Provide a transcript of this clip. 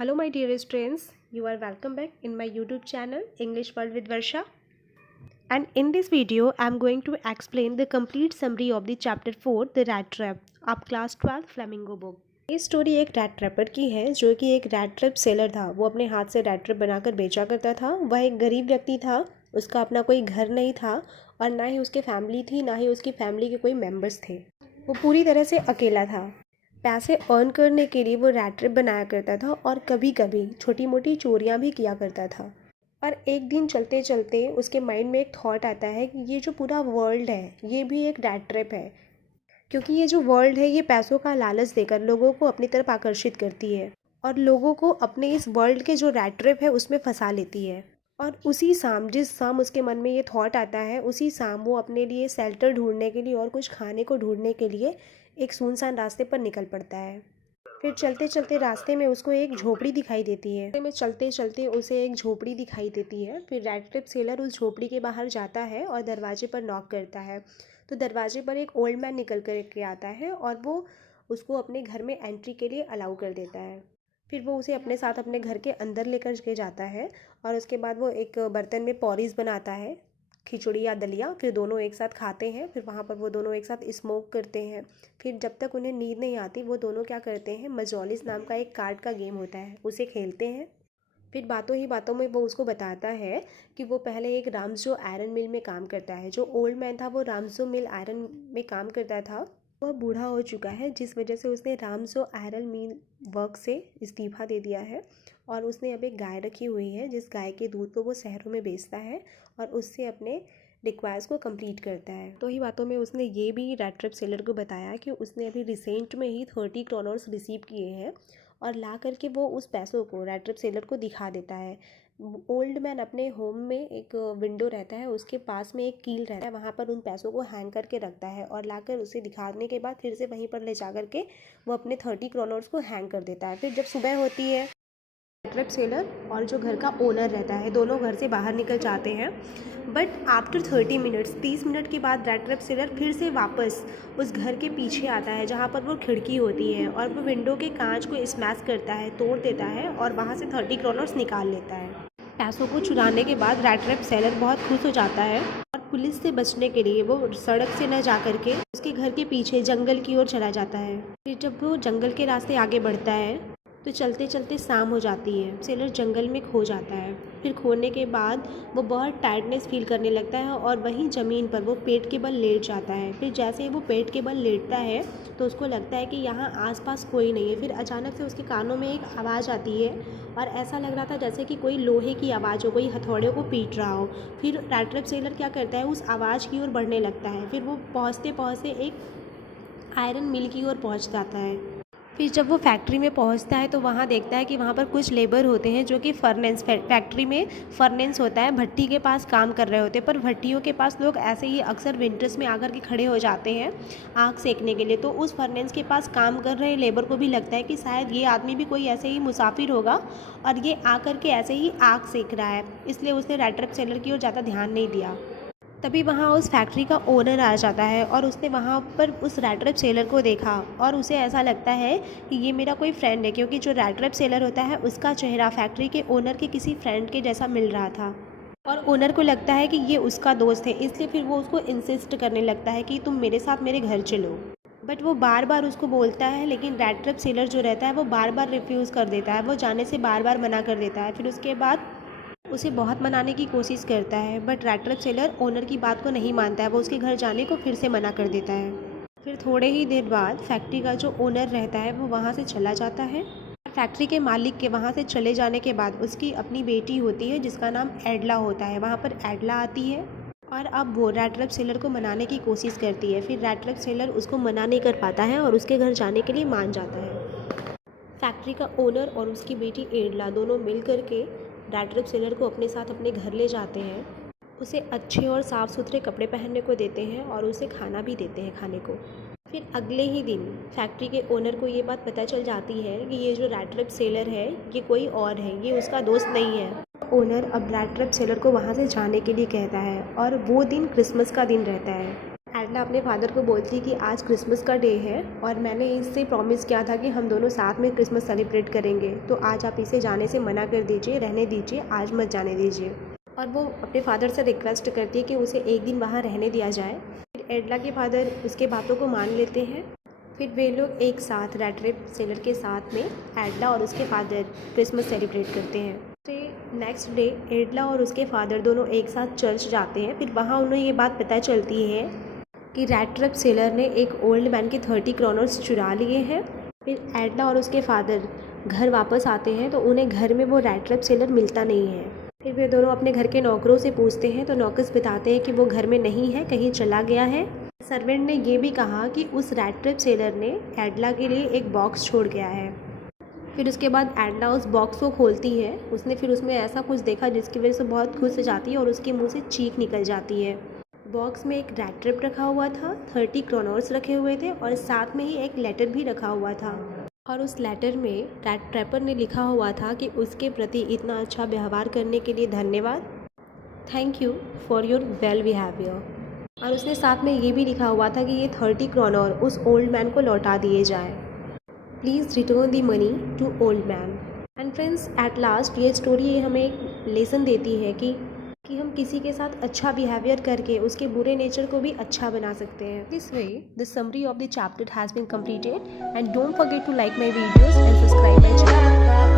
Hello, my dearest friends. You are welcome back in my YouTube channel English World with Varsha. And in this video, I am going to explain the complete summary of the chapter 4, The Rat Trap, of class 12 Flamingo book. ये story एक rat trapper की है जो कि एक rat trap seller था। वो अपने हाथ से रैट ट्रैप बनाकर बेचा करता था। वह एक गरीब व्यक्ति था। उसका अपना कोई घर नहीं था और ना ही उसकी फैमिली थी, ना ही उसकी फैमिली के कोई मेंबर्स थे। वो पूरी तरह से अकेला था। पैसे अर्न करने के लिए वो रैट ट्रैप बनाया करता था और कभी कभी छोटी मोटी चोरियां भी किया करता था। और एक दिन चलते चलते उसके माइंड में एक थॉट आता है कि ये जो पूरा वर्ल्ड है ये भी एक रैट ट्रैप है, क्योंकि ये जो वर्ल्ड है ये पैसों का लालच देकर लोगों को अपनी तरफ आकर्षित करती है और लोगों को अपने इस वर्ल्ड के जो रैट ट्रैप है उसमें फंसा लेती है। और उसी शाम, जिस शाम उसके मन में ये थॉट आता है, उसी शाम वो अपने लिए शेल्टर ढूंढने के लिए और कुछ खाने को ढूंढने के लिए एक सुनसान रास्ते पर निकल पड़ता है। फिर चलते चलते रास्ते में उसको एक झोपड़ी दिखाई देती है। रास्ते में चलते चलते उसे एक झोपड़ी दिखाई देती है। फिर रैट ट्रैप सेलर उस झोपड़ी के बाहर जाता है और दरवाजे पर नॉक करता है। तो दरवाजे पर एक ओल्ड मैन निकल कर के आता है और वो उसको अपने घर में एंट्री के लिए अलाउ कर देता है। फिर वो उसे अपने साथ अपने घर के अंदर लेकर के जाता है और उसके बाद वो एक बर्तन में पॉरीज बनाता है, खिचड़ी या दलिया। फिर दोनों एक साथ खाते हैं। फिर वहाँ पर वो दोनों एक साथ स्मोक करते हैं। फिर जब तक उन्हें नींद नहीं आती वो दोनों क्या करते हैं, मजौलिस नाम का एक कार्ड का गेम होता है उसे खेलते हैं। फिर बातों ही बातों में वो उसको बताता है कि वो पहले एक रामजो आयरन मिल में काम करता है। जो ओल्ड मैन था वो रामजो मिल आयरन में काम करता था। वह बूढ़ा हो चुका है जिस वजह से उसने रामजो आयरन मिल वर्क से इस्तीफा दे दिया है और उसने अब एक गाय रखी हुई है जिस गाय के दूध को वो शहरों में बेचता है और उससे अपने रिक्वायर्स को कंप्लीट करता है। तो ही बातों में उसने ये भी रैट ट्रैप सेलर को बताया कि उसने अभी रिसेंट में ही 30 करोनर्स रिसीव किए हैं और ला करके वो उस पैसों को रैट ट्रैप सेलर को दिखा देता है। ओल्ड मैन अपने होम में एक विंडो रहता है, उसके पास में एक कील रहता है, वहाँ पर उन पैसों को हैंग करके रखता है और लाकर उसे दिखाने के बाद फिर से वहीं पर ले जा करके वो अपने 30 करोनर्स को हैंग कर देता है। फिर जब सुबह होती है, रैट ट्रैप सेलर और जो घर का ओनर रहता है दोनों घर से बाहर निकल जाते हैं। बट आफ्टर 30 मिनट्स, 30 मिनट के बाद रैट ट्रैप सेलर फिर से वापस उस घर के पीछे आता है जहाँ पर वो खिड़की होती है और वो विंडो के कांच को स्मैश करता है, तोड़ देता है और वहाँ से 30 करोनर्स निकाल लेता है। पैसों को चुराने के बाद रैट ट्रैप सेलर बहुत खुश हो जाता है और पुलिस से बचने के लिए वो सड़क से न जा करके उसके घर के पीछे जंगल की ओर चला जाता है। फिर जब वो जंगल के रास्ते आगे बढ़ता है तो चलते चलते शाम हो जाती है। सेलर जंगल में खो जाता है। फिर खोने के बाद वो बहुत टायर्डनेस फील करने लगता है और वहीं ज़मीन पर वो पेट के बल लेट जाता है। फिर जैसे ही वो पेट के बल लेटता है तो उसको लगता है कि यहाँ आसपास कोई नहीं है। फिर अचानक से उसके कानों में एक आवाज़ आती है और ऐसा लग रहा था जैसे कि कोई लोहे की आवाज़ हो, कोई हथौड़े को पीट रहा हो। फिर रैट ट्रैप सेलर क्या करता है, उस आवाज़ की ओर बढ़ने लगता है। फिर वो पहुँचते पहुँचते एक आयरन मिल की ओर पहुँच जाता है। फिर जब वो फैक्ट्री में पहुंचता है तो वहाँ देखता है कि वहाँ पर कुछ लेबर होते हैं जो कि फर्नेस, फैक्ट्री में फर्नेस होता है, भट्टी के पास काम कर रहे होते हैं। पर भट्टियों के पास लोग ऐसे ही अक्सर विंटर्स में आकर के खड़े हो जाते हैं आग सेकने के लिए। तो उस फर्नेस के पास काम कर रहे लेबर को भी लगता है कि शायद ये आदमी भी कोई ऐसे ही मुसाफिर होगा और ये आकर के ऐसे ही आग सेक रहा है, इसलिए उसने रैट ट्रैप सेलर की ओर ज़्यादा ध्यान नहीं दिया। तभी वहाँ उस फैक्ट्री का ओनर आ जाता है और उसने वहाँ पर उस रैट ट्रैप सेलर को देखा और उसे ऐसा लगता है कि ये मेरा कोई फ्रेंड है, क्योंकि जो रैट ट्रैप सेलर होता है उसका चेहरा फैक्ट्री के ओनर के किसी फ्रेंड के जैसा मिल रहा था और ओनर को लगता है कि ये उसका दोस्त है, इसलिए फिर वो उसको इंसिस्ट करने लगता है कि तुम मेरे साथ मेरे घर चलो। बट वो बार बार उसको बोलता है, लेकिन रैट ट्रैप सेलर जो रहता है वो बार बार रिफ्यूज़ कर देता है, वो जाने से बार बार मना कर देता है। फिर उसके बाद उसे बहुत मनाने की कोशिश करता है but rat trap seller owner की बात को नहीं मानता है, वो उसके घर जाने को फिर से मना कर देता है। फिर थोड़े ही देर बाद फैक्ट्री का जो ओनर रहता है वो वहाँ से चला जाता है। फैक्ट्री के मालिक के वहाँ से चले जाने के बाद उसकी अपनी बेटी होती है जिसका नाम एडला होता है। वहाँ पर एडला आती है और अब वो रैट ट्रैप सेलर को मनाने की कोशिश करती है। फिर रैट ट्रैप सेलर उसको मना नहीं कर पाता है और उसके घर जाने के लिए मान जाता है। फैक्ट्री का ओनर और उसकी बेटी एडला दोनों मिल कर के रैट ट्रैप सेलर को अपने साथ अपने घर ले जाते हैं। उसे अच्छे और साफ़ सुथरे कपड़े पहनने को देते हैं और उसे खाना भी देते हैं खाने को। फिर अगले ही दिन फैक्ट्री के ओनर को ये बात पता चल जाती है कि ये जो रैट ट्रैप सेलर है ये कोई और है, ये उसका दोस्त नहीं है। ओनर अब रैट ट्रैप सेलर को वहाँ से जाने के लिए कहता है और वो दिन क्रिसमस का दिन रहता है। एडला अपने फादर को बोलती है कि आज क्रिसमस का डे है और मैंने इससे प्रॉमिस किया था कि हम दोनों साथ में क्रिसमस सेलिब्रेट करेंगे, तो आज आप इसे जाने से मना कर दीजिए, रहने दीजिए, आज मत जाने दीजिए। और वो अपने फादर से रिक्वेस्ट करती है कि उसे एक दिन वहाँ रहने दिया जाए। फिर एडला के फादर उसके बातों को मान लेते हैं। फिर वे लोग एक साथ रेड ट्रैप सेलर के साथ में एडला और उसके फादर क्रिसमस सेलिब्रेट करते हैं। तो नेक्स्ट डे एडला और उसके फादर दोनों एक साथ चर्च जाते हैं। फिर वहाँ उन्हें ये बात पता चलती है कि रेड ट्रैप सेलर ने एक ओल्ड मैन के 30 क्रोनर्स चुरा लिए हैं। फिर एडला और उसके फादर घर वापस आते हैं तो उन्हें घर में वो रेड ट्रैप सेलर मिलता नहीं है। फिर वे दोनों अपने घर के नौकरों से पूछते हैं तो नौकर्स बताते हैं कि वो घर में नहीं है, कहीं चला गया है। सर्वेंट ने ये भी कहा कि उस रेड ट्रैप सेलर ने एडला के लिए एक बॉक्स छोड़ गया है। फिर उसके बाद एडला उस बॉक्स को खोलती है। उसने फिर उसमें ऐसा कुछ देखा जिसकी वजह से बहुत खुश हो जाती है और उसके मुंह से चीख निकल जाती है। बॉक्स में एक रेड ट्रैप रखा हुआ था, 30 क्रोनर्स रखे हुए थे और साथ में ही एक लेटर भी रखा हुआ था। और उस लेटर में रेड ट्रैपर ने लिखा हुआ था कि उसके प्रति इतना अच्छा व्यवहार करने के लिए धन्यवाद, thank you for your well behaviour. और उसने साथ में ये भी लिखा हुआ था कि ये 30 क्रोनर उस ओल्ड मैन को लौटा दिए जाए। Please return the money to old man. And friends, at last ये स्टोरी हमें एक लेसन देती है कि हम किसी के साथ अच्छा बिहेवियर करके उसके बुरे नेचर को भी अच्छा बना सकते हैं। This way the summary of the chapter has been completed and don't forget to like my videos and subscribe my channel.